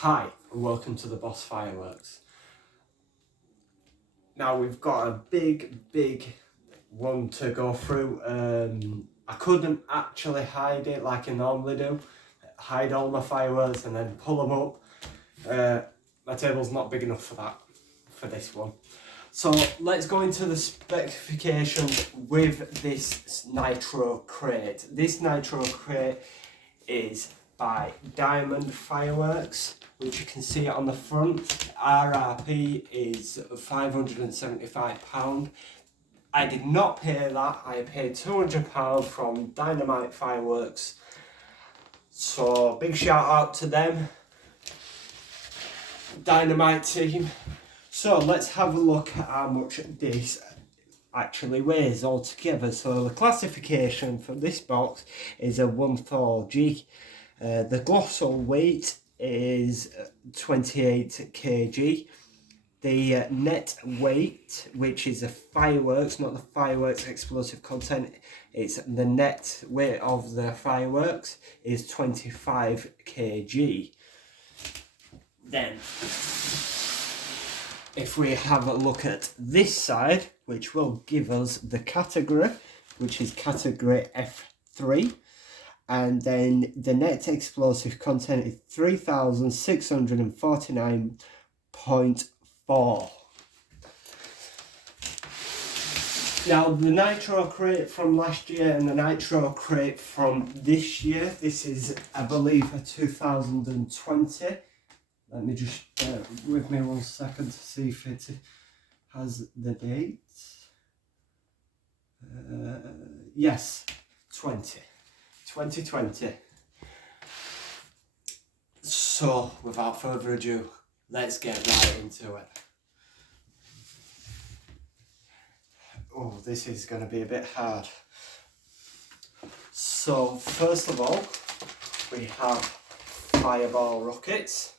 Hi and welcome to the Boss Fireworks. Now we've got a big one to go through. I couldn't actually hide it like I normally do, hide all my fireworks and then pull them up. My table's not big enough for that, for this one. So let's go into the specifications with this nitro crate. This nitro crate is by Diamond Fireworks, which you can see on the front. RRP is £575. I did not pay that, I paid £200 from Dynamite Fireworks. So big shout out to them, Dynamite team. So let's have a look at how much this actually weighs altogether. So the classification for this box is a 1/4G. The glossal weight is 28 kg. The net weight, which is the fireworks, not the fireworks explosive content, it's the net weight of the fireworks, is 25 kg. Then, if we have a look at this side, which will give us the category, which is category F3, and then the net explosive content is 3,649.4. Now the nitro crate from last year and the nitro crate from this year, this is I believe a 2020. Let me just with me 1 second to see if it has the date. Yes, 2020. So, without further ado, let's get right into it. Oh, this is going to be a bit hard. So, first of all, we have fireball rockets.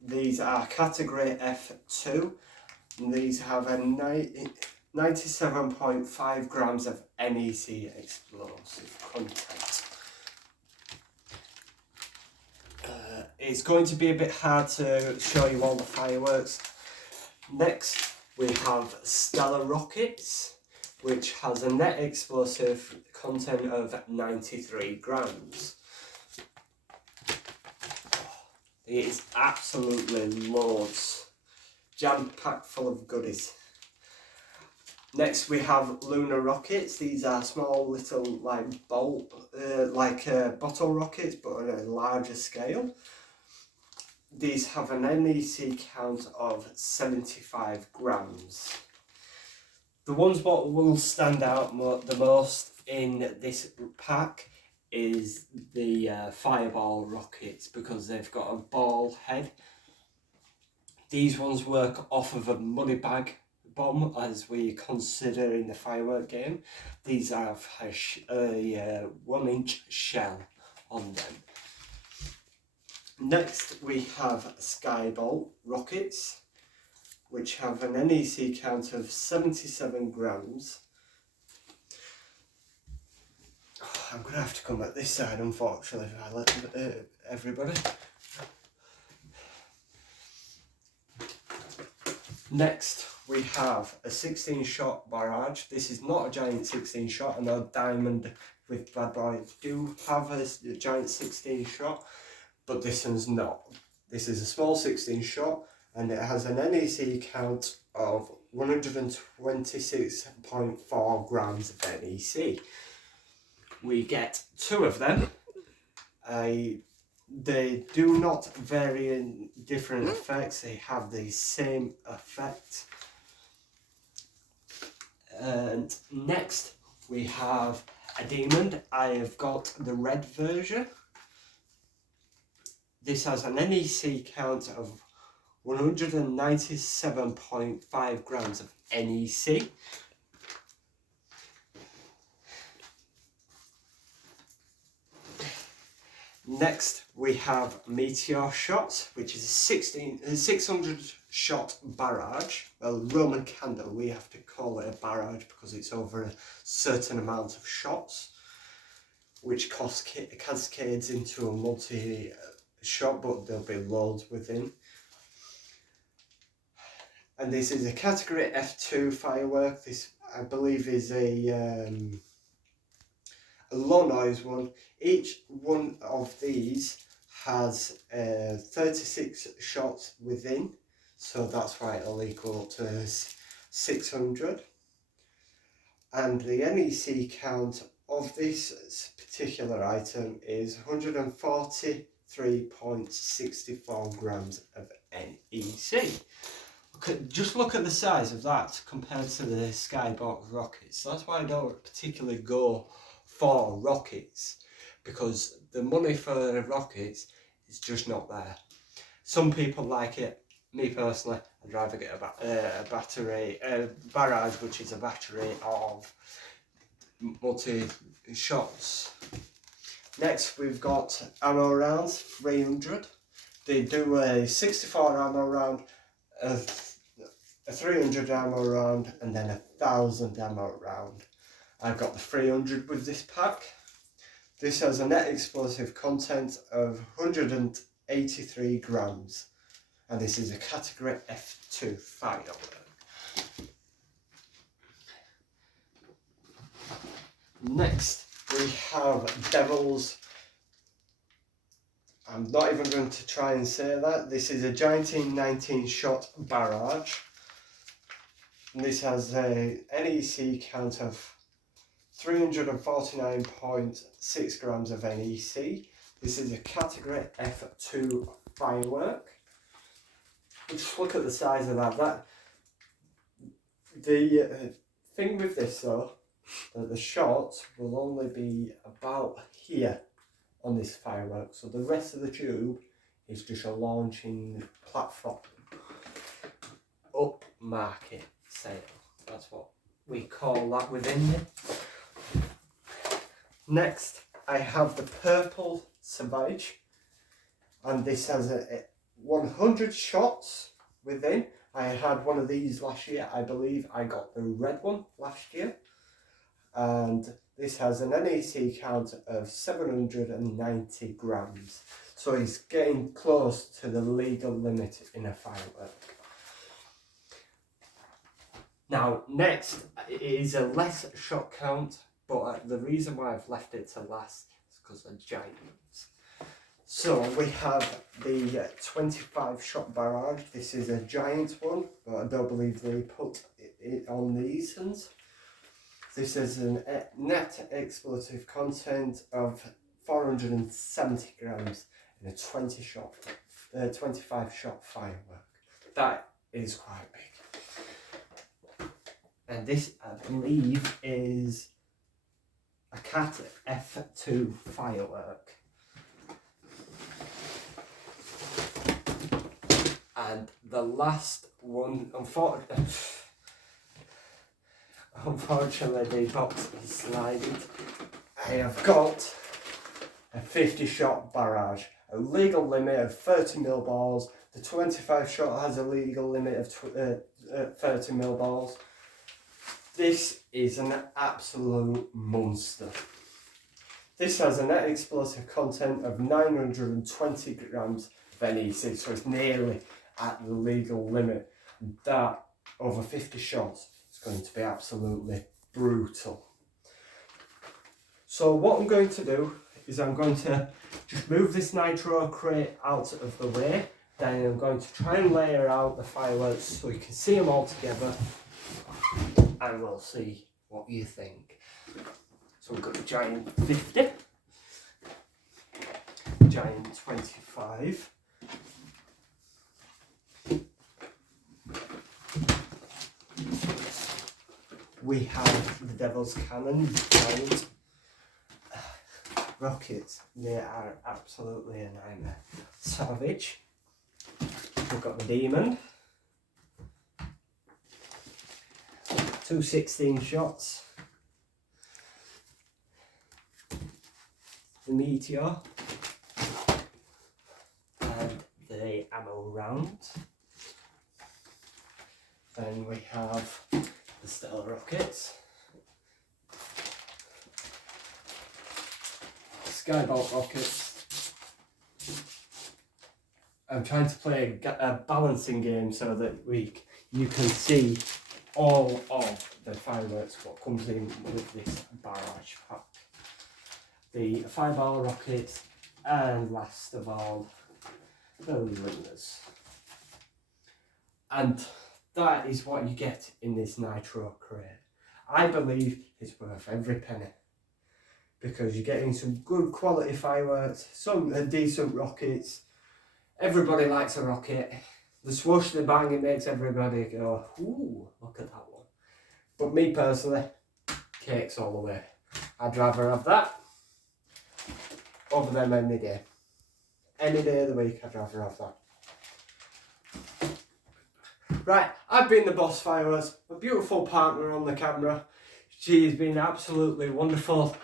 These are category F2, and these have a 97.5 grams of NEC explosive content. It's going to be a bit hard to show you all the fireworks. Next, we have Stellar Rockets, which has a net explosive content of 93 grams. It is absolutely loads, jam-packed full of goodies. Next we have Lunar Rockets. These are small little bottle rockets, but on a larger scale. These have an NEC count of 75 grams. The ones what will stand out the most in this pack is the fireball rockets, because they've got a ball head. These ones work off of a money bag bomb, as we consider in the firework game. These have a 1-inch shell on them. Next we have Skybolt rockets, which have an NEC count of 77 grams. I'm going to have to come at this side, unfortunately, if I let everybody. Next, we have a 16-shot barrage. This is not a giant 16-shot. I know Diamond with Bad Boys do have a giant 16-shot, but this one's not. This is a small 16-shot, and it has an NEC count of 126.4 grams of NEC. We get 2 of them. They do not vary in different effects, they have the same effect. And next we have a Demon. I have got the red version. This has an NEC count of 197.5 grams of NEC. Next we have Meteor Shot, which is a 600 shot barrage. Well, Roman candle, we have to call it a barrage because it's over a certain amount of shots. which cascades into a multi-shot, but there'll be loads within. And this is a category F2 firework. This, I believe, is a low noise one. Each one of these has 36 shots within, so that's why it'll equal up to 600. And the NEC count of this particular item is 143.64 grams of NEC. Just look at the size of that compared to the Skybox rockets. That's why I don't particularly go for rockets, because the money for the rockets is just not there. Some people like it. Me personally, I'd rather get a barrage, which is a battery of multi-shots. Next, we've got ammo rounds, 300. They do a 64 ammo round, a 300 ammo round, and then 1,000 ammo round. I've got the 300 with this pack. This has a net explosive content of 183 grams. And this is a category F2 firework. Next, we have Devil's. I'm not even going to try and say that. This is a giant 19 shot barrage. And this has a NEC count of 349.6 grams of NEC. This is a category F2 firework. Just look at the size of that. The thing with this though, that the shots will only be about here on this firework, so the rest of the tube is just a launching platform. Up market sail, that's what we call that within it. Next, I have the Purple Savage, and this has a 100 shots within. I had one of these last year. I believe I got the red one last year, and this has an NEC count of 790 grams, so it's getting close to the legal limit in a firework. Now next is a less shot count, but the reason why I've left it to last is because they're giants. So we have the 25 shot barrage. This is a giant one, but I don't believe they put it on these ones. This is a net explosive content of 470 grams in a 25 shot firework. That is quite big. And this, I believe, is a Cat F2 firework. And the last one, unfortunately the box is slided. I have got a 50 shot barrage, a legal limit of 30mm balls. The 25 shot has a legal limit of 30mm balls. This is an absolute monster. This has a net explosive content of 920 grams of NEC, so it's nearly at the legal limit. That, over 50 shots, is going to be absolutely brutal. So what I'm going to do is I'm going to just move this nitro crate out of the way, then I'm going to try and layer out the fireworks so you can see them all together, and we'll see what you think. So we've got the giant 50, giant 25, we have the Devil's Cannon, giant rockets. They are absolutely a nightmare. Savage, we've got the Demon, 2 16 shots, the Meteor, and the ammo round. Then we have the Stellar Rockets, Skybolt rockets. I'm trying to play a balancing game so that you can see all of the fireworks what comes in with this barrage pack. The fireball rockets, and last of all, the luminous. And that is what you get in this nitro crate. I believe it's worth every penny, because you're getting some good quality fireworks, some decent rockets. Everybody likes a rocket. The swoosh, the bang, it makes everybody go, ooh, look at that one. But me personally, cakes all the way. I'd rather have that over them any day. Any day of the week, I'd rather have that. Right, I've been the Boss Fireworks, a beautiful partner on the camera. She's been absolutely wonderful